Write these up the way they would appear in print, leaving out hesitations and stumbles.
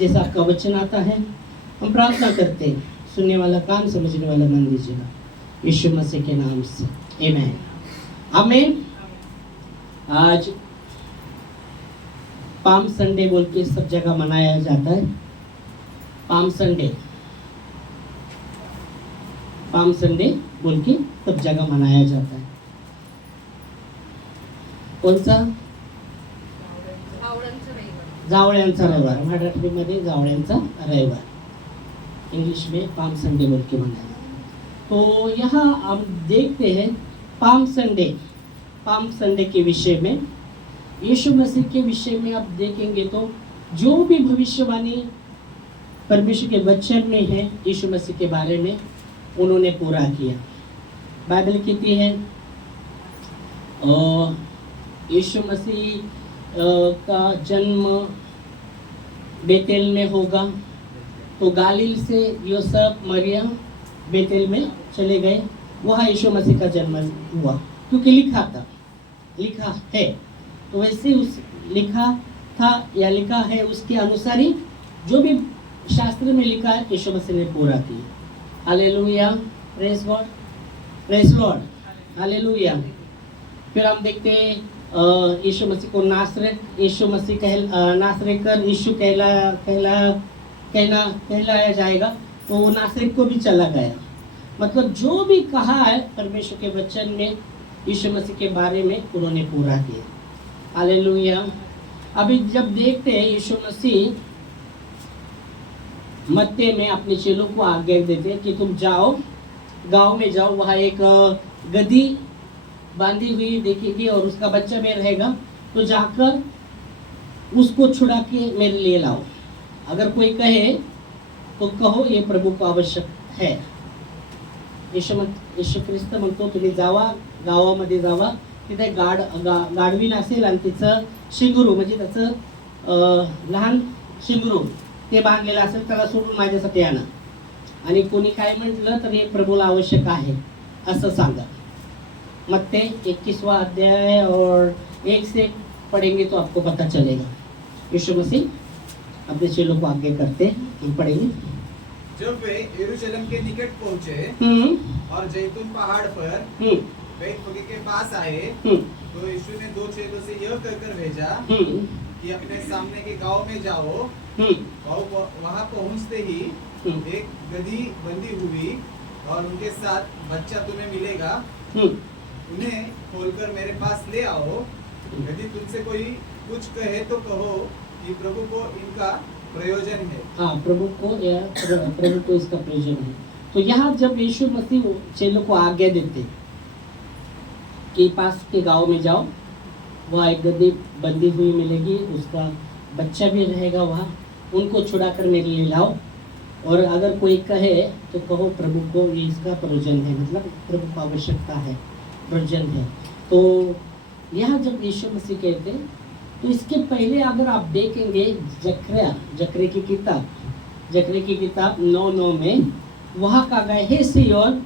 जैसा आपका वचन आता है हम प्रार्थना करते हैं, सुनने वाला कान समझने वाला मन दीजिएगा, यीशु मसीह के नाम से आमीन आमीन। आज पाम संडे बोल के सब जगह मनाया जाता है। पाम संडे बोल के सब जगह मनाया जाता है। कौन सा? जावळ्यांचा रविवार, मराठीमध्ये जावळ्यांचा रविवार, इंग्लिश में पाम संडे बोल के मनाया। तो यहाँ हम देखते हैं पाम संडे के विषय में, यीशु मसीह के विषय में आप देखेंगे तो जो भी भविष्यवाणी परमेश्वर के वचन में है यीशु मसीह के बारे में उन्होंने पूरा किया। बाइबल कहती है यीशु मसीह का जन्म बेतेल में होगा, तो गालिल से यूसुफ मरियम बेतेल में चले गए, वहाँ यीशु मसीह का जन्म हुआ, क्योंकि लिखा है। तो वैसे उस लिखा था या लिखा है उसके अनुसार ही जो भी शास्त्र में लिखा है यीशु मसीह ने पूरा किया। Hallelujah, praise God, praise Lord, hallelujah. फिर हम देखते हैं यीशु मसीह को यीशु मसीह नासरेत कर यीशु कहलाया जाएगा, तो वो नासरेत को भी चला गया। मतलब जो भी कहा है परमेश्वर के वचन में यीशु मसीह के बारे में उन्होंने पूरा किया। हालेलुया। अभी जब देखते हैं यीशु मसीह मत्ती में अपने चेलों को आज्ञा देते हैं कि तुम जाओ, गांव में जाओ, वहाँ एक गधी बांधी हुई देखेगी और उसका बच्चा में रहेगा, तो जाकर उसको छुड़ा के मेरे लिए लाओ। अगर कोई कहे तो कहो ये प्रभु को आवश्यक है। यीशु ख्रिस्त म्हणतो तुम्ही जावा, गावामध्ये जावा, तिथे गाढवीन असेल आणि तिचं शिंगरू म्हणजे त्याचं लहान शिंगरू ते बांधलेलं असेल, त्याला सोडून माझ्यासाठी आणा, आणि कोणी काय म्हटलं तर हे प्रभूला आवश्यक आहे असं सांगा। मत्ती 21वां अध्याय और 1 से पढ़ेंगे तो आपको पता चलेगा। यीशु मसीह अपने चेलों को आज्ञा करते हम पढ़ेंगे। जब वे यरूशलेम के निकट पहुंचे और जैतून पहाड़ पर बैतफगे के पास आए, तो यीशु ने 2 चेलों से यह कहकर भेजा कि अपने सामने के गांव में जाओ, और वहां पहुंचते ही एक गधी बंधी हुई और उनके साथ बच्चा तुम्हें मिलेगा, उन्हें खोलकर मेरे पास ले आओ। यदि तुमसे कोई कुछ कहे तो कहो कि प्रभु को इनका प्रयोजन है। हाँ, प्रभु को इसका प्रयोजन है। तो यहाँ जब यीशु मसीह चेलों को आज्ञा देते कि पास के गांव में जाओ, वहाँ एक गधी बंधी हुई मिलेगी, उसका बच्चा भी रहेगा, वहाँ उनको छुड़ाकर मेरे लिए लाओ, और अगर कोई कहे तो कहो प्रभु को ये इसका प्रयोजन है, मतलब प्रभु को आवश्यकता है, प्रयोजन है। तो यहाँ जब यीशु मसीह कहते तो इसके पहले अगर आप देखेंगे जकरे की किताब 9:9 में वहाँ का गए, हे सिय्योन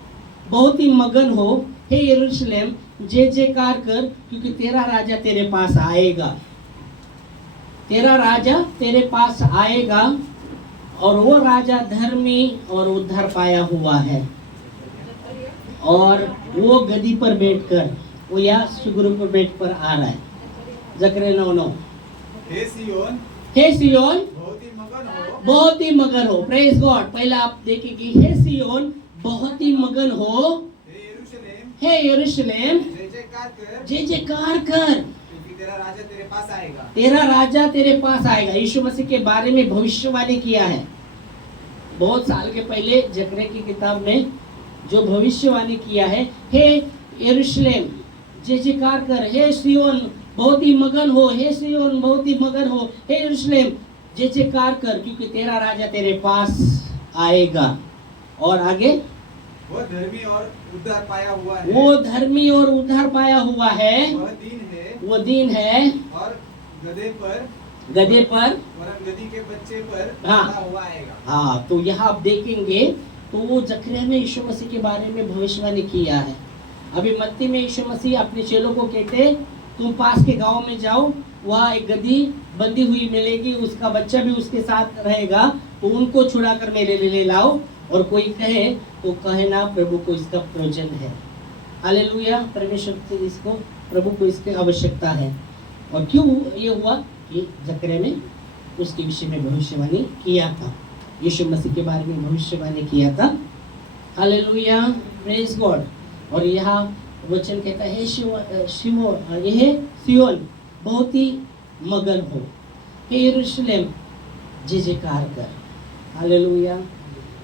बहुत ही मगन हो, हे यरूशलेम जय जयकार कर, क्योंकि तेरा राजा तेरे पास आएगा, तेरा राजा तेरे पास आएगा, और वो राजा धर्मी और उद्धार पाया हुआ है, और वो गदी पर बैठकर, वो या सुगुरु पर बैठ पर आ रहा है। जकरिया 9:9, हे सिय्योन बहुत ही मगन हो, प्रेज गॉड। पहला आप देखिए हे सिय्योन बहुत ही मगन हो, हे यरूशलेम जय जयकार कर, क्योंकि तेरा राजा तेरे पास आएगा। यीशु मसीह के बारे में भविष्यवाणी किया है बहुत साल के पहले जकरिया की किताब में, जो भविष्यवाणी किया है, हे यरूशलेम जय जयकार कर, हे सिय्योन बहुत ही मगन हो, हे सिय्योन बहुत ही मगन हो, हे यरूशलेम जय जयकार कर, क्योंकि तेरा राजा तेरे पास आएगा। और आगे वो धर्मी और उद्धार पाया हुआ है, वो धर्मी और उद्धार पाया हुआ है, वो दीन है और गधे पर गधी के बच्चे पर हुआ आएगा। हाँ, तो यहाँ आप देखेंगे तो वो जकरिया ने यीशु मसीह के बारे में भविष्यवाणी किया है। अभी मत्ती में यीशु मसीह अपने चेलों को कहते तुम पास के गांव में जाओ, वहाँ एक गधी बंधी हुई मिलेगी, उसका बच्चा भी उसके साथ रहेगा, तो उनको छुड़ा कर मेरे लिए ले लाओ। और कोई कहे तो कहना प्रभु को इसका प्रयोजन है। हालेलुया, परमेश्वर से इसको, प्रभु को इसकी आवश्यकता है। और क्यों ये हुआ कि जकरिया ने उसके विषय में भविष्यवाणी किया था, यीशु मसीह के बारे में भविष्यवाणी किया था। Hallelujah, praise God. और यहाँ वचन कहता है यह सियोन बहुत ही मगन हो, हे यरूशलेम जय जयकार कर। हालेलुया।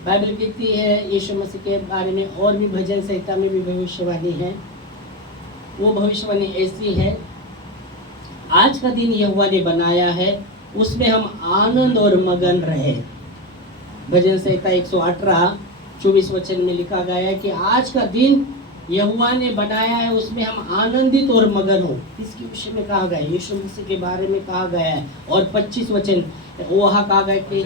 बाइबल कहती है यीशु मसीह के बारे में और भी भजन संहिता में भी भविष्यवाणी है। वो भविष्यवाणी ऐसी है, आज का दिन यहोवा ने बनाया है, उसमें हम आनंद और मगन रहे। भजन संहिता 118:24 वचन में लिखा गया है कि आज का दिन यहोवा ने बनाया है, उसमें हम आनंदित और मगन हो। इसके विषय में कहा गया है, यीशु मसीह के बारे में कहा गया है। और 25 वचन वहाँ कहा गया कि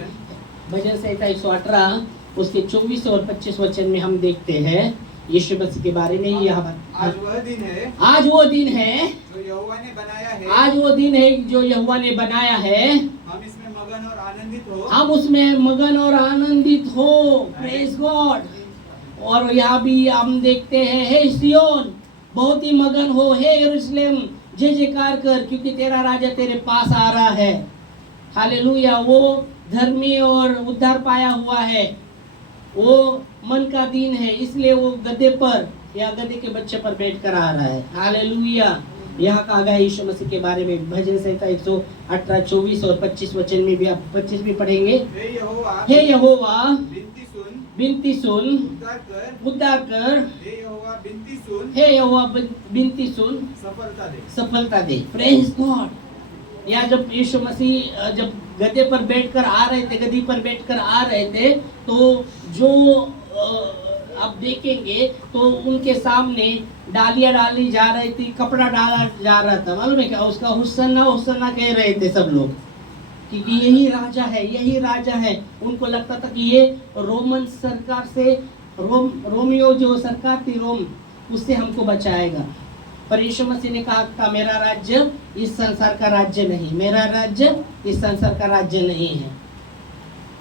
भजन संहिता 118 उसके 24 और 25 वचन में हम देखते हैं यीशु मसीह के बारे में। यहाँ आज वो दिन है, आज वो दिन है जो यहोवा ने बनाया है, आज वो दिन है जो यहोवा ने बनाया है, हम इसमें मगन और आनंदित हो, हम उसमें मगन और आनंदित हो। Praise God. और यहाँ भी हम देखते हैं, हे सियोन बहुत ही मगन हो, हे यरूशलेम जय जयकार कर, क्योंकि तेरा राजा तेरे पास आ रहा है। हालेलुया। वो धर्मी और उद्धार पाया हुआ है, वो मन का दिन है, इसलिए वो गधे पर या गधे के बच्चे पर बैठ कर आ रहा है। हालेलुया। यहाँ कहा गया यीशु मसीह के बारे में भजन संहिता 118, 24 और 25 वचन में भी, आप 25 भी पढ़ेंगे। हे यहोवा बिनती सुन, उद्धार कर, हे यहोवा बिनती सुन, हे यहोवा बिनती सुन, सफलता दे। Praise God. या जब यीशु मसीह जब गधे पर बैठकर आ रहे थे, गधी पर बैठकर आ रहे थे, तो जो आप देखेंगे तो उनके सामने डालियां डाली जा रही थी, कपड़ा डाला जा रहा था। मालूम है क्या? उसका हुस्सना हुस्सना कह रहे थे सब लोग कि यही राजा है, यही राजा है। उनको लगता था कि ये रोमन सरकार से, रोमियो जो सरकार थी रोम, उससे हमको बचाएगा। पर यीशु मसीह ने कहा था मेरा राज्य इस संसार का राज्य नहीं, मेरा राज्य इस संसार का राज्य नहीं है।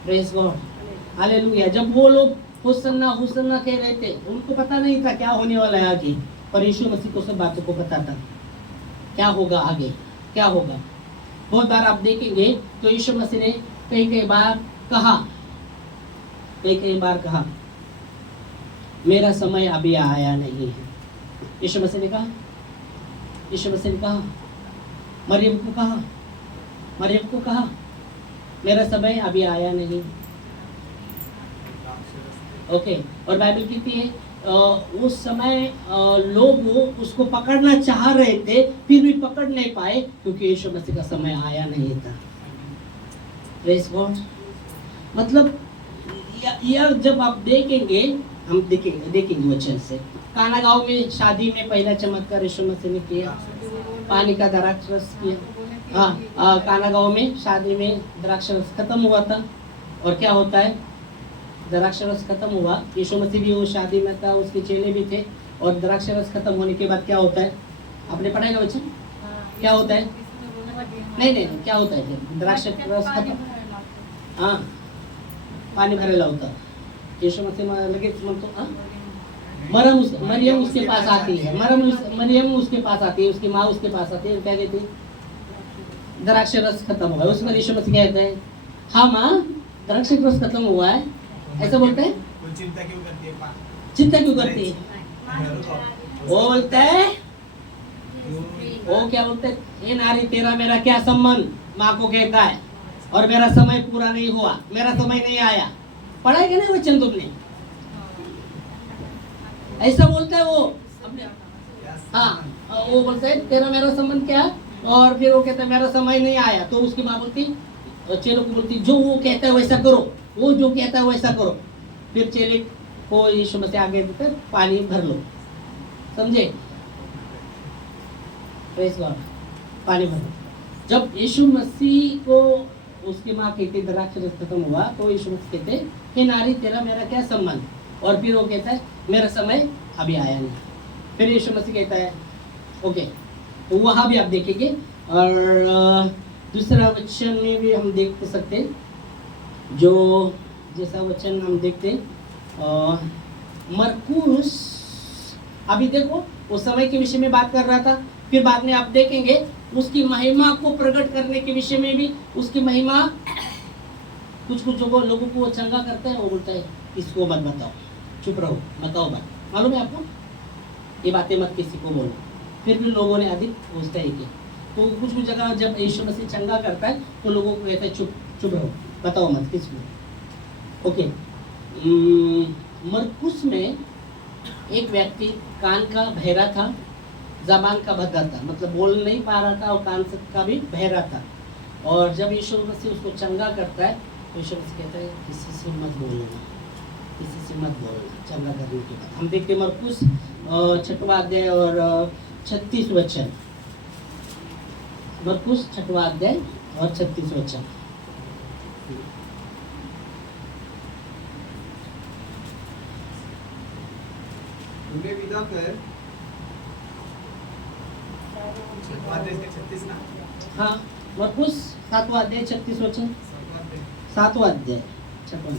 Praise God. हालेलुया। जब वो लोग हुस्सना हुस्सना कह रहे थे, उनको पता नहीं था क्या होने वाला है आगे, पर यीशु मसीह को सब बातों को पता था क्या होगा आगे, क्या होगा। बहुत बार आप देखेंगे तो यीशु मसीह ने कई बार कहा मेरा समय अभी आया नहीं है। यीशु मसीह ने कहा, मरियम को कहा मेरा समय अभी आया नहीं। ओके। और बाइबल कहती है उस समय लोग उसको पकड़ना चाह रहे थे, फिर भी पकड़ नहीं पाए, क्योंकि यीशु मसीह का समय आया नहीं था। Praise God. मतलब यह जब आप देखेंगे, हम देखेंगे वचन से। काना गांव में शादी में पहला चमत्कार यीशु मसीह ने किया, पानी का द्राक्ष रस किया। हाँ, काना गांव में शादी में द्राक्ष रस खत्म हुआ था। और क्या होता है, द्राक्ष रस खत्म हुआ, यीशु मसीह भी वो शादी में था, उसके चेले भी थे। और द्राक्ष रस खत्म होने के बाद क्या होता है, आपने पढ़ा है वचन? क्या होता है? नहीं, क्या होता है? द्राक्ष रस खत्म, हाँ, पाणी भरायला होता। यीशु मसीह लगेच म्हणतो, मरियम उसके पास आती है, मरियम उसके पास आती है, उसकी माँ उसके पास आती है, क्या कहती है? द्राक्ष रस खत्म हुआ है। उसमें यीशु मसीह कहते हैं, हाँ माँ द्राक्ष रस खत्म हुआ है, ऐसा बोलते हैं। चिंता क्यों करती है? चिंता क्यों करती है? वो बोलते है, वो क्या बोलते हैं, ये नारी तेरा मेरा क्या संबंध, माँ को कहता है, और मेरा समय पूरा नहीं हुआ, मेरा समय नहीं आया। पढ़ा है कि नहीं वचन तुमने? ऐसा बोलता है वो अपने, हाँ, वो बोलता है तेरा मेरा संबंध क्या, और फिर वो कहता है मेरा समय नहीं आया। तो उसकी माँ बोलती, और चेलों को बोलती, जो वो कहता है वैसा करो, वो जो कहता है वैसा करो। फिर चेले को यीशु मसीह आगे देते, पानी भर लो, समझे? Praise God. पानी भर लो। जब यीशु मसीह को उसकी माँ कहती द्राक्ष रस खत्म हुआ, तो यीशु मसीह कहते, हे नारी तेरा मेरा क्या संबंध, और फिर वो कहता है मेरा समय अभी आया नहीं। फिर यीशु मसीह कहता है, ओके। तो वहाँ भी आप देखेंगे और दूसरा वचन में भी हम देख सकते हैं, जो जैसा वचन हम देखते मरकुस, अभी देखो उस समय के विषय में बात कर रहा था, फिर बाद में आप देखेंगे उसकी महिमा को प्रकट करने के विषय में भी उसकी महिमा, कुछ लोगों को चंगा करता है, वो बोलता है इसको मत बताओ, चुप रहो, बताओ बात, मालूम है आपको, ये बातें मत किसी को बोलो। फिर भी लोगों ने अधिक सोचता है कि तो कुछ जगह जब यीशु मसीह चंगा करता है तो लोगों को कहता है चुप चुप रहो, बताओ मत किसको। ओके, मरकुस में एक व्यक्ति कान का बहरा था, जबान का बधिर था, मतलब बोल नहीं पा रहा था और कान का भी बहरा था। और जब यीशु मसीह उसको चंगा करता है तो यीशु मसीह कहता है किसी से मत बोलना, किसी से मत बोलना। चंगा करने के बाद हम देखते मरकुस 6वां अध्याय और 36 वचन, मरकुस 6वां अध्याय और 36 वचन। उन्हें विदा कर, 36 ना, हाँ, मरकुस 7वां अध्याय 36 वचन, 7वां अध्याय 56।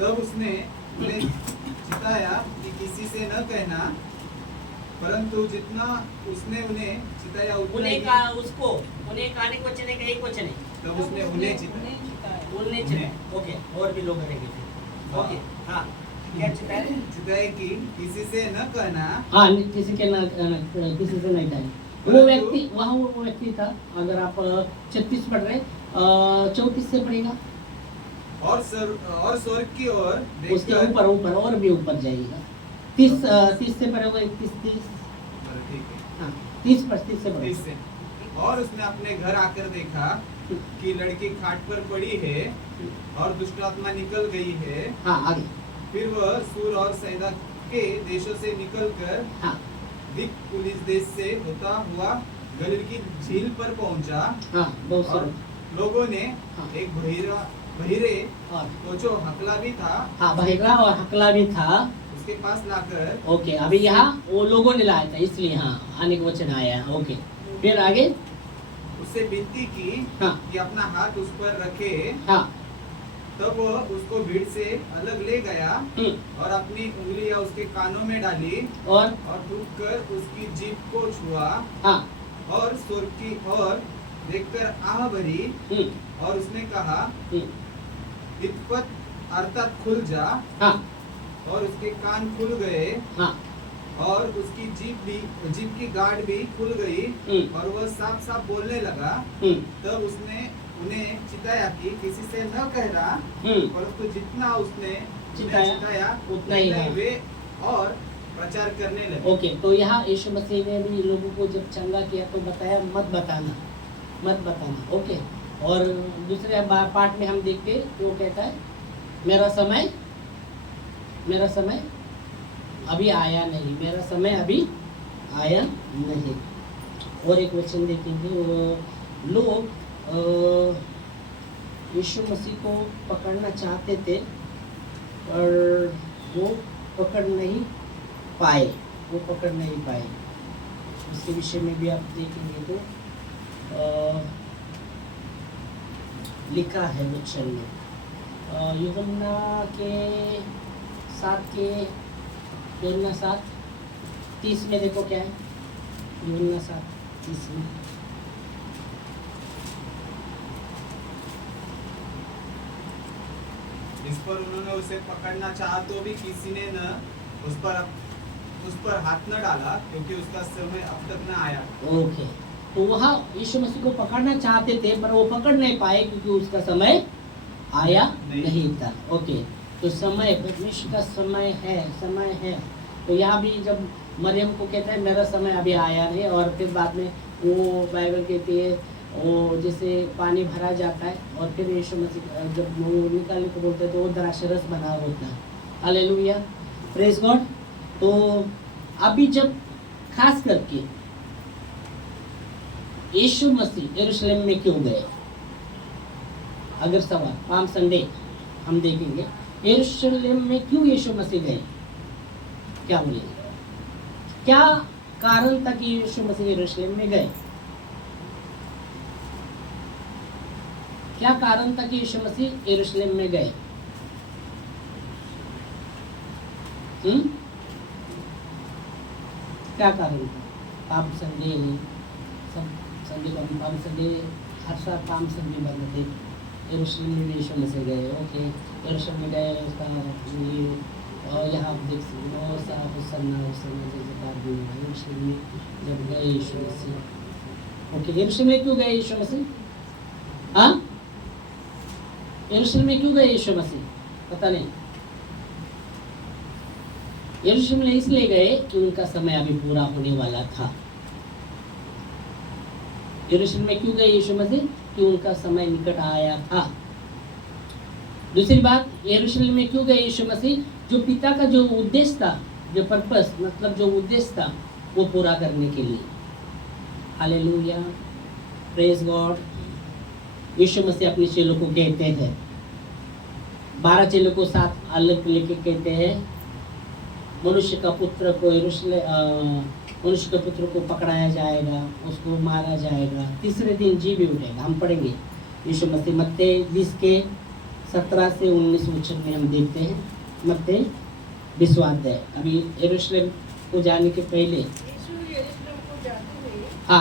तब उसने उन्हें चिताया कि किसी से न कहना, परंतु जितना उसने उन्हें चिताया उन्हें का उसको उन्हें का अनेक वचन है, एक वचन है, तब उसने उन्हें चिताया, बोलने चाहिए। ओके, और भी लोग रहेंगे फिर। ओके, हाँ, क्या चिताया कि किसी से न कहना, हाँ, किसी के किसी से नहीं कहना। वो व्यक्ति वहाँ वो व्यक्ति था, अगर आप 36 पढ़ रहे 34 से पढ़ेगा, और स्वर्ग की ओर उसके देखकर, ऊपर ऊपर और भी ऊपर जाएगा। 30 से पढ़ोगे, 30 ठीक है, हाँ, 30 से पढ़ो। 30 से, और उसने अपने घर आकर देखा कि लड़की खाट पर पड़ी है और दुष्ट आत्मा निकल गई है। हाँ, आगे। फिर वह सूर और सैदा के देशों से निकलकर हाँ, दिक पुलिस देश से होता हुआ गलील की झील पर पहुंचा। हाँ, बहुत और सारे लोगों ने हाँ। एक बहिरे और को जो हकला भी था, हाँ, बहिरा और हकला भी था। उसके पास लाकर, ओके, अभी यहाँ वो लोगों ने लाया था, इसलिए हाँ अनेक वचन आया है। ओके, फिर आगे। उससे विनती की हाँ, कि अपना हाथ उस पर रखे। हाँ, तब वह उसको भीड़ से अलग ले गया और अपनी उंगलियां उसके कानों में डाली और थूककर उसकी जीभ को छुआ, हाँ, और स्वर्ग की ओर देखकर आह भरी, और उसने कहा इत्पत अर्थात खुल जा, हाँ, और उसके कान खुल गए, हाँ, और उसकी जीभ की गांठ भी खुल गई, और वह साफ साफ बोलने लगा। तब उसने उन्हें चिताया कि किसी से न कहना, परंतु जितना उसने चिताया उतना ही वे और प्रचार करने लगे। ओके, तो यहाँ यीशु मसीह ने भी लोगों को जब चंगा किया तो बताया मत बताना, मत बताना। ओके, और दूसरे पार्ट में हम देखते वो कहता है मेरा समय अभी आया नहीं, मेरा समय अभी आया नहीं। और एक वचन देखेंगे, लोग यीशु मसीह को पकड़ना चाहते थे और वो पकड़ नहीं पाए, उसके विषय में भी आप देखेंगे तो लिखा है वचन में, यूहन्ना 7:30 में देखो क्या है, यूहन्ना 7:30 में। इस पर उन्होंने उसे पकड़ना चाहा तो भी किसी ने न उस पर हाथ न डाला, क्योंकि उसका समय अब तक न आया। ओके, तो वहाँ यीशु मसीह को पकड़ना चाहते थे पर वो पकड़ नहीं पाए क्योंकि उसका समय आया नहीं था। ओके, तो समय, परमेश्वर का समय है। तो यहाँ भी जब मरियम को कहता है मेरा समय अभी आया नहीं, और फिर बाद में वो बाइबल कहती है वो जैसे पानी भरा जाता है और फिर यीशु मसीह जब वो निकालने को बोलते हैं तो वो द्राक्षरस बना होता है। Hallelujah, praise God. तो अभी जब खास करके यीशु मसीह यरूशलेम में क्यों गए, अगर सवाल पाम संडे हम देखेंगे यरूशलेम में क्यों यीशु मसीह गए, क्या बोलेंगे? क्या कारण था कि यीशु मसीह यरूशलेम में गए? क्या कारण था कि यीशु मसीह यरूशलेम में गए? क्या कारण था? पाम संडे नहीं, सब संडे को हम पाम संडे हर साल पाम संडे बनाते। यरूशलेम में यीशु मसीह गए, ओके, यरूशलेम में गए, उसका ये और यहाँ आप देख सकते हो बहुत सारा हुसन्ना जैसे यरूशलेम में जब गए यीशु मसीह। ओके, यरूशलेम में क्यों गए यीशु मसीह? हाँ, यरूशलेम में क्यों गए यीशु मसीह? पता नहीं। यरूशलेम में इसलिए गए कि उनका समय अभी पूरा होने वाला था। यरूशलेम में क्यों गए यीशु मसीह? कि उनका समय निकट आया था। दूसरी बात, यरूशलेम में क्यों गए यीशु मसीह? जो पिता का जो उद्देश्य था, जो पर्पस मतलब जो उद्देश्य था वो पूरा करने के लिए। Hallelujah, praise God. Yeshu Masih अपने चेलों को कहते हैं, 12 चेलों को साथ अलग लेके कहते हैं, मनुष्य का पुत्र को पकड़ाया जाएगा, उसको मारा जाएगा, तीसरे दिन जी भी उठेगा। हम पढ़ेंगे यीशु मसीह मत्ती 20 के 17 से 19 वचन में हम देखते हैं। मत्ती 20 अध्याय। अभी यरूशलेम को जाने के पहले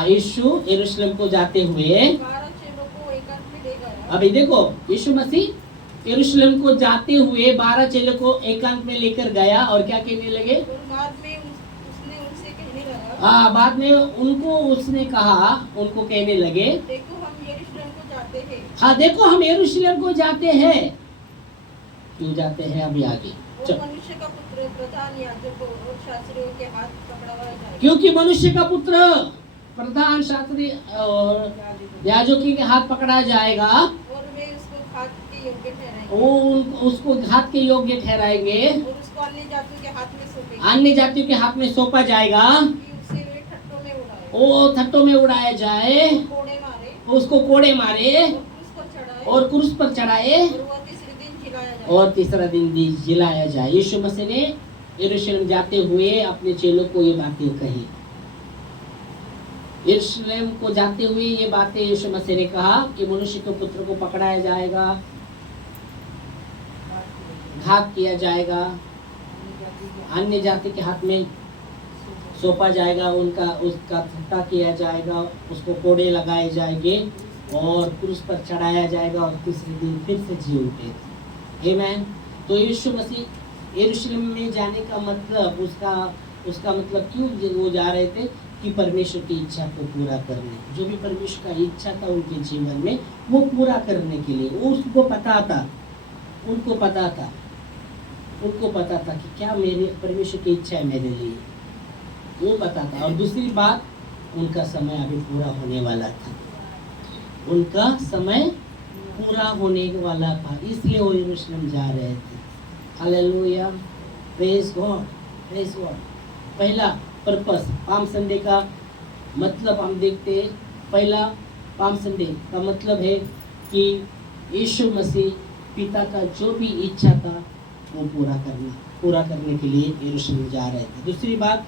यीशु यरूशलेम को जाते हुए अभी देखो, यीशु मसीह यरूशलेम को जाते हुए 12 चेलों को एकांत में लेकर गया और क्या कहने लगे? बाद में उसने कहा, उनको कहने लगे, देखो हम यरूशलेम को जाते हैं। हाँ, देखो हम यरूशलेम को जाते हैं। क्यों जाते हैं? अभी आगे। मनुष्य का पुत्र प्रधान याजकों और शास्त्रियों के हाथ पकड़ाया जाएगा। क्योंकि मनुष्य का पुत्र प्रधान शास्त्री और याजकों के हाथ पकड़ा जाएगा और वे उसको घात के योग्य ठहराएंगे। उसको घात के योग्य ठहराएंगे और उसको अन्य जातियों के हाथ में सौंपेंगे। अन्य जातियों के हाथ में सौंपा जाएगा। वो थट्टों में उड़ाया जाए, उसको कोड़े मारे और क्रूस पर चढ़ाए और तीसरा दिन जिलाया जाए। यीशु मसीह ने यरूशलेम जाते हुए अपने चेलों को ये बातें कही। यरूशलेम को जाते हुए ये बातें यीशु मसीह ने कहा कि मनुष्य के पुत्र को पकड़ाया जाएगा, घात किया जाएगा, अन्य जाति के हाथ में सौंपा जाएगा, उसका थट्टा किया जाएगा, उसको कोड़े लगाए जाएंगे और क्रूस पर चढ़ाया जाएगा और तीसरे दिन फिर से जी उठेगा। आमीन। तो यीशु मसीह यरूशलेम में जाने का मतलब उसका मतलब क्यों वो जा रहे थे? कि परमेश्वर की इच्छा को पूरा करने, जो भी परमेश्वर का इच्छा था उनके जीवन में वो पूरा करने के लिए। उसको पता था, उनको पता था कि क्या मेरे परमेश्वर की इच्छा है मेरे लिए, वो पता था। और दूसरी बात, उनका समय अभी पूरा होने वाला था, उनका समय पूरा होने वाला था, इसलिए वो यरूशलेम जा रहे थे। Hallelujah, praise God, praise God. पहला पर्पस पाम संडे का मतलब हम देखते हैं। पहला पाम संडे का मतलब है कि यीशु मसीह पिता का जो भी इच्छा था वो पूरा करने के लिए यरूशलेम जा रहे थे। दूसरी बात,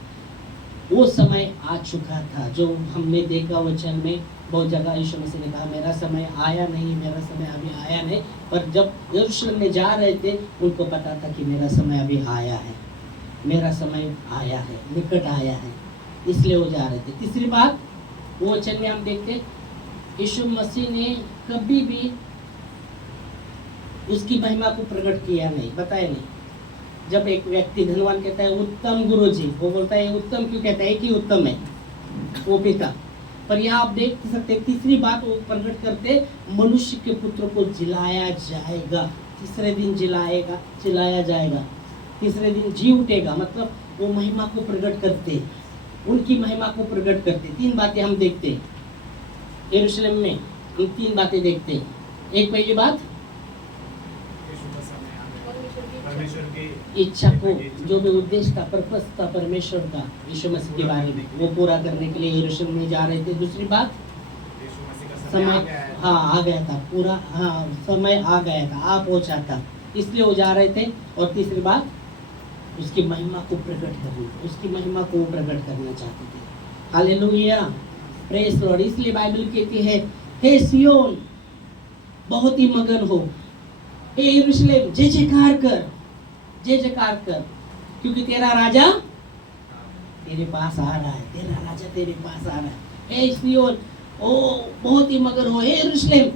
वो समय आ चुका था, जो हमने देखा वचन में बहुत जगह यीशु मसीह ने कहा मेरा समय आया नहीं, मेरा समय अभी आया नहीं। पर जब यरूशलेम में जा रहे थे उनको पता था कि मेरा समय अभी आया है, मेरा समय आया है, निकट आया है, इसलिए वो जा रहे थे। तीसरी बात, वो वचन में हम देखते यीशु मसीह ने कभी भी उसकी महिमा को प्रकट किया नहीं, बताया नहीं। जब एक व्यक्ति धनवान कहता है उत्तम गुरुजी, वो बोलता है उत्तम क्यों कहता है कि उत्तम है वो पिता। पर यहाँ आप देख सकते, तीसरी बात वो प्रकट करते मनुष्य के पुत्र को जिलाया जाएगा, तीसरे दिन जिलाया जाएगा, तीसरे दिन जी उठेगा। मतलब वो महिमा को प्रकट करते, उनकी महिमा को प्रकट करते। तीन बातें हम देखते यरूशलेम में, हम तीन बातें देखते। एक पहली बात, परमेश्वर की इच्छा को, जो भी उद्देश्य था, पर्पस था परमेश्वर का यीशु मसीह के बारे में, वो पूरा करने के लिए यरूशलेम में जा रहे थे। दूसरी बात, समय आ गया था पूरा, समय आ गया था, आ पहुंचा था, इसलिए वो जा रहे थे। और तीसरी बात, उसकी महिमा को प्रकट करना, उसकी महिमा को प्रकट करना चाहते थे। Hallelujah, praise Lord. इसलिए बाइबल कहती है, हे सियोन बहुत ही मगन हो, हे यरूशलेम जय जयकार कर, जय जयकार कर, क्योंकि तेरा राजा तेरे पास आ रहा है, तेरा राजा तेरे पास आ रहा है। हे सियोन ओ बहुत ही मगन हो, हे यरूशलेम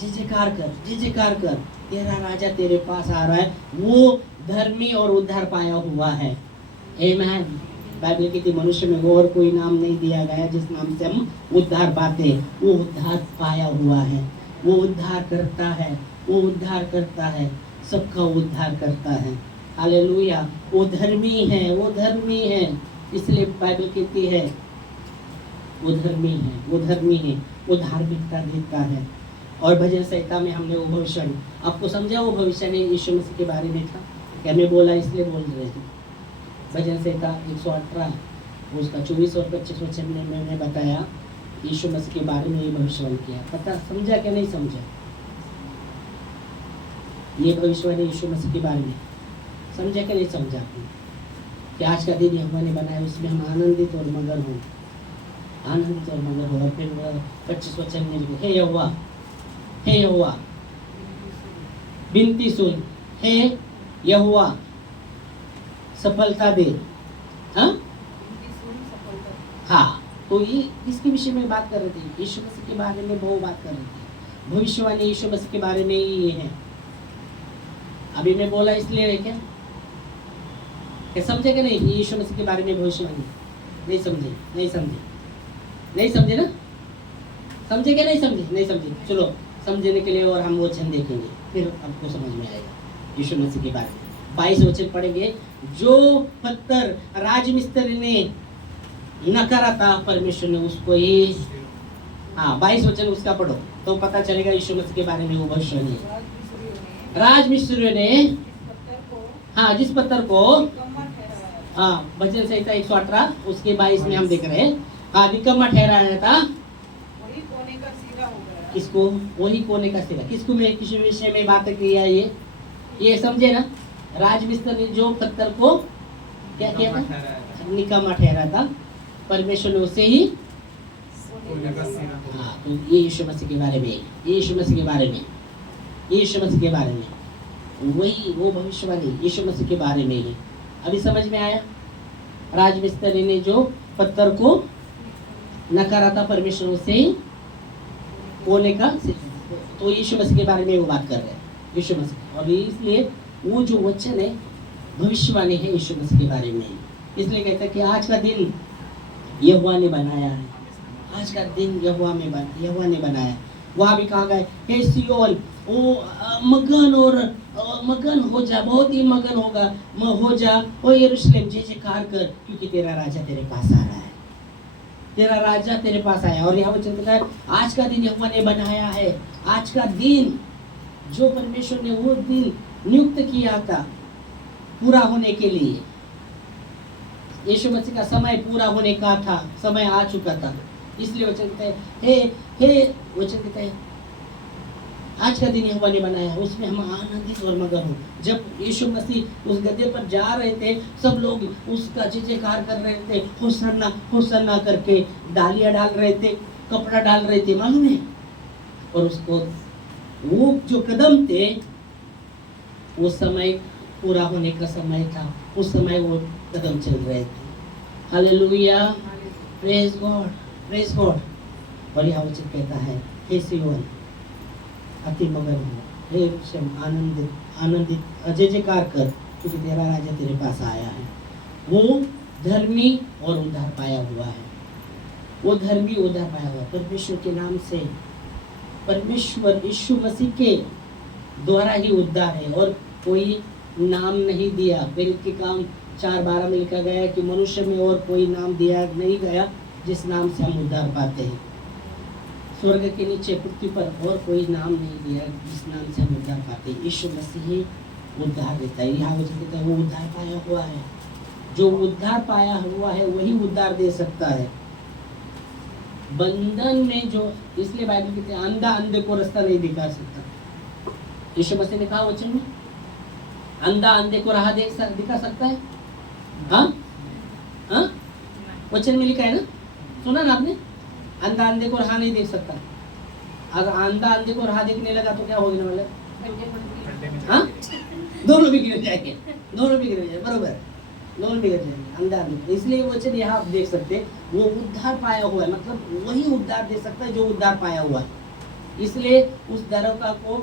जय जयकार कर, जय जयकार कर, तेरा राजा तेरे पास आ रहा है, वो धर्मी और उद्धार पाया हुआ है। आमेन। बाइबल कहती मनुष्य में और कोई नाम नहीं दिया गया जिस नाम से हम उद्धार पाते हैं। वो उद्धार पाया हुआ है, वो उद्धार करता है, वो उद्धार करता है, सबका उद्धार करता है। हालेलुया। वो धर्मी है, वो धर्मी है। इसलिए बाइबल कहती है वो धर्मी है, वो धर्मी है, वो धार्मिकता देता है। और भजन संहिता में हमने वो भविष्य आपको समझा, वो भविष्य यीशु मसीह के बारे में था। क्या मैं बोला इसलिए बोल रहे थे। भजन संहिता 118 उसका 24 और 25 वचन में मैंने बताया यीशु मसीह के बारे में ये भविष्यवाणी किया। पता समझा क्या नहीं समझा? ये भविष्यवाणी यीशु मसीह के बारे में समझा क्या नहीं समझा आपने? कि आज का दिन यहोवा ने बनाया, उसमें हम आनंदित और मगन हो, आनंदित और मगन हो। और फिर 25 वचन में लिखा, हे यहोवा, हे यहोवा विनती सुन, हे यहोवा सफलता दे। हाँ, तो ये किसके विषय में बात कर रहे थे? यीशु मसीह के बारे में वो बात कर रहे थे। भविष्यवाणी यीशु मसीह के बारे में ही ये है। अभी मैं बोला इसलिए है क्या समझे कि नहीं? यीशु मसीह के बारे में भविष्यवाणी नहीं समझे, नहीं समझे, नहीं समझे ना? समझे क्या नहीं समझे? नहीं समझे। चलो समझने के लिए और हम वचन देखेंगे, फिर आपको समझ में आएगा यीशु मसीह के बारे में। 22 वचन पढ़ेंगे। जो पत्थर राजमिस्त्री ने नकारा था, परमेश्वर ने उसको ही, हाँ 22 वचन उसका पढ़ो तो पता चलेगा यीशु मसीह के बारे में वो भविष्यवाणी है। राजमिस्त्रियों ने हाँ जिस पत्थर को हाँ भजन संहिता 118 उसके 22 में हम देख रहे हैं, हाँ निकम्मा ठहराया था, वही कोने का सिरा हो गया। किसको? वही कोने का सिरा। किसको में किस विषय में बात किया? ये समझे ना? राजमिस्त्री ने जो पत्थर को क्या किया था? निकम्मा ठहरा था, परमेश्वर ने उसे ही हाँ। तो ये यीशु मसीह के बारे में, ये यीशु मसीह के बारे में, यीशु मसीह के बारे में वही वो भविष्यवाणी यीशु मसीह के बारे में ही। अभी समझ में आया? राजमिस्त्री ने जो पत्थर को नकारा था, परमेश्वर उसे कोने का, तो यीशु मसीह के बारे में वो बात कर रहे हैं यीशु मसीह। और इसलिए वो जो वचन है भविष्यवाणी है यीशु मसीह के बारे में। इसलिए कहता है कि आज का दिन यहोवा ने बनाया है, आज का दिन यहोवा ने बनाया। वहाँ भी कहा गया, हे सियोन वो मगन और मगन हो जा, बहुत ही मगन हो जा, ओ यरूशलेम जय जयकार कर, क्योंकि तेरा राजा तेरे पास आ रहा है, तेरा राजा तेरे पास आया। और यहाँ वचन कहता है आज का दिन यहोवा ने बनाया है। आज का दिन जो परमेश्वर ने वो दिन नियुक्त किया था पूरा होने के लिए, यीशु मसीह का समय पूरा होने का था, समय आ चुका था। इसलिए वचन कहता है हे वचन कहता है आज का दिन यहोवा ने बनाया है, उसमें हम आनंदित और मगन हो। जब यीशु मसीह उस गद्दे पर जा रहे थे, सब लोग उसका जय जयकार कर रहे थे, होसन्ना होसन्ना करके डालियां डाल रहे थे, कपड़ा डाल रहे थे, मालूम है। और उसको वो जो कदम थे वो समय पूरा होने का समय था, उस समय वो कदम चल रहे थे। Hallelujah, praise God, praise God. और यहाँ वचन कहता है हे सियोन अति मगन हो, हे यरूशलेम आनंदित जय जयकार कर, क्योंकि तेरा राजा तेरे पास आया है। वो धर्मी और उद्धार पाया हुआ है, वो धर्मी उद्धार पाया हुआ है परमेश्वर के नाम से। परमेश्वर यीशु मसीह के द्वारा ही उद्धार है और कोई नाम नहीं दिया। प्रेरित के काम 4:12 में लिखा गया है कि मनुष्य में और कोई नाम दिया नहीं गया जिस नाम से हम उद्धार पाते हैं। स्वर्ग के नीचे पृथ्वी पर और कोई नाम नहीं दिया जिस नाम से हम उद्धार पाते हैं। यीशु मसीह ही उद्धार देता है। यहाँ वचन कहता है वो उद्धार पाया हुआ है, जो उद्धार पाया हुआ है वही उद्धार दे सकता है। बंधन में जो, इसलिए बाइबल कहते हैं अंधा अंधे को रास्ता नहीं दिखा सकता। यीशु मसीह ने कहा वचन में अंधा अंधे को राह दिखा सकता है? हाँ हाँ, वचन में लिखा है ना, सुना ना आपने? अंधा अंधे को राह नहीं देख सकता। अगर अंधा अंधे को राह देखने लगा तो क्या होने वाला है? हाँ, दोनों भी गिर जाएंगे, दोनों भी गिर जाएंगे, बरोबर, दोनों भी गिर जाएंगे, अंधा अंधे। इसलिए वचन यहाँ आप देख सकते हैं, वो उद्धार पाया हुआ है, मतलब वही उद्धार दे सकता है जो उद्धार पाया हुआ है। इसलिए उस दरोगा को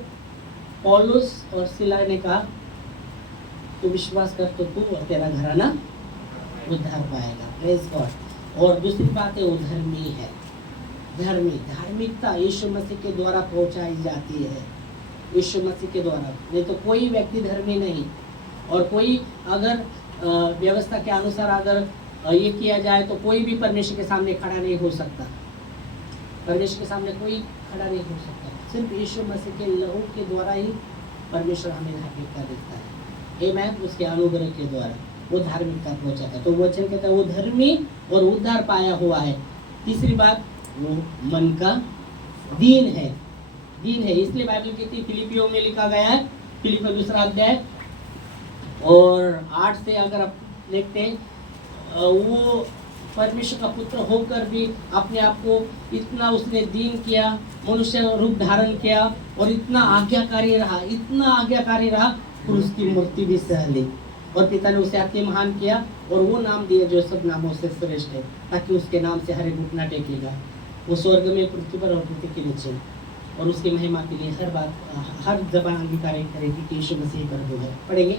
पौलुस और सिला ने कहा, तू विश्वास कर तो तू और तेरा घराना उद्धार पाएगा। Praise God. और दूसरी बात है, वो धर्मी है। धार्मिकता यीशु मसीह के द्वारा पहुंचाई जाती है, यीशु मसीह के द्वारा, नहीं तो कोई व्यक्ति धर्मी नहीं। और कोई अगर व्यवस्था के अनुसार अगर ये किया जाए तो कोई भी परमेश्वर के सामने खड़ा नहीं हो सकता, परमेश्वर के सामने कोई खड़ा नहीं हो सकता। सिर्फ यीशु मसीह के लहू के द्वारा ही परमेश्वर हमें धार्मिकता देता है, आमीन, उसके अनुग्रह के द्वारा वो धार्मिकता पहुंचाता है। तो वचन कहता है वो धर्मी और उद्धार पाया हुआ है। तीसरी बात, वो मन का दीन है, दीन है। इसलिए बाइबल कहती है, फिलिपियों में लिखा गया है, फिलिपियों 2 अध्याय और 8 से अगर आप देखते हैं, वो परमेश्वर का पुत्र होकर भी अपने आप को इतना उसने दीन किया, मनुष्य रूप धारण किया और इतना आज्ञाकारी रहा, इतना आज्ञाकारी रहा, क्रूस की मूर्ति भी सह ली। और पिता ने उसे अति महान किया और वो नाम दिया जो सब नामों से श्रेष्ठ है, ताकि उसके नाम से हर एक घुटना टेकेगा, वो स्वर्ग में, पृथ्वी पर और पृथ्वी के नीचे। और उसकी महिमा के लिए हर बात, हर जबान अंगीकार करेगी कि यीशु मसीह प्रभु है। पढ़ेंगे।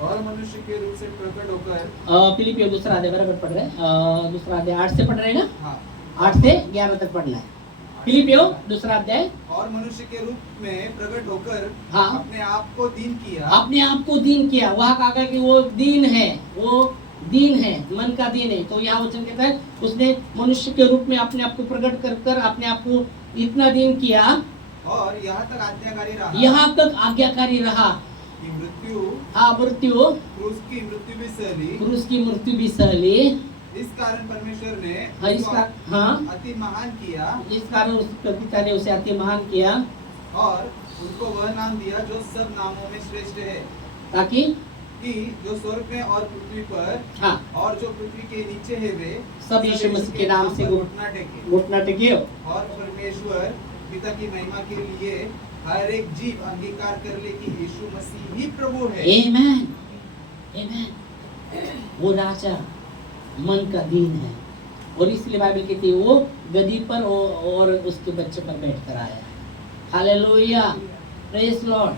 और मनुष्य के रूप से प्रकट होकर, फिलिपियों 2 अध्याय बराबर पढ़ रहे हैं, 2 अध्याय 8 से पढ़ रहे हैं ना? हाँ, 8 से 11 तक पढ़ना है। फिलिपियों 2 अध्याय। और मनुष्य के रूप में प्रकट होकर, हाँ, अपने आप को दीन किया, अपने आप को दीन किया। वहाँ कहा कि वो दीन है, वो दीन है, मन का दीन है। तो यहाँ वचन कहता है उसने मनुष्य के रूप में अपने आप को प्रकट कर कर अपने आप को इतना दीन किया, और यहाँ तक आज्ञाकारी रहा, यहाँ तक आज्ञाकारी रहा कि मृत्यु, क्रूस की मृत्यु भी सह ली, क्रूस की मृत्यु भी सह ली। इस कारण परमेश्वर ने अति महान किया, इस कारण उसके पिता ने उसे अति महान किया और उनको वह नाम दिया जो सब नामों में श्रेष्ठ है, ताकि कि जो स्वर्ग में और पृथ्वी पर, हाँ, और जो पृथ्वी के नीचे है वे सब यीशु मसीह के नाम से घुटना टेके। और परमेश्वर पिता की महिमा के लिए हर एक जीव अंगीकार कर ले कि यीशु मसीह ही प्रभु है। आमीन, आमीन। वो राजा मन का दीन है और इसलिए बाइबल कहती है वो गद्दी पर और उसके बच्चे पर बैठकर आया। Hallelujah, praise Lord.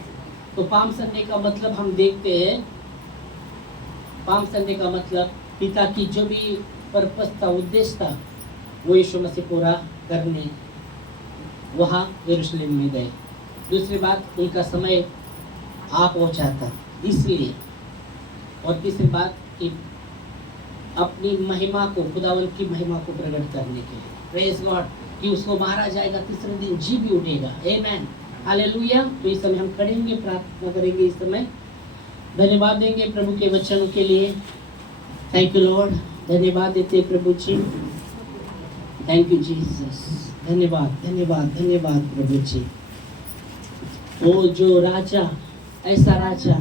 तो पाम संडे का मतलब हम देखते हैं, पाम संडे का मतलब पिता की जो भी पर्पस था, उद्देश्य था, वो यीशु मसीह पूरा करने वहाँ यरूशलेम में गए। दूसरी बात, उनका समय आ पहुँचा था इसलिए। और तीसरी बात कि अपनी महिमा को, खुदावन की महिमा को प्रकट करने के लिए, प्रेज गॉड, कि उसको मारा जाएगा, तीसरे दिन जी भी उठेगा। आमीन, हालेलुया। तो इस समय हम करेंगे, प्रार्थना करेंगे। इस समय धन्यवाद देंगे प्रभु के वचनों के लिए। थैंक यू लॉर्ड, धन्यवाद देते प्रभु जी, थैंक यू जीसस। धन्यवाद, धन्यवाद, धन्यवाद प्रभु जी। वो जो राजा, ऐसा राजा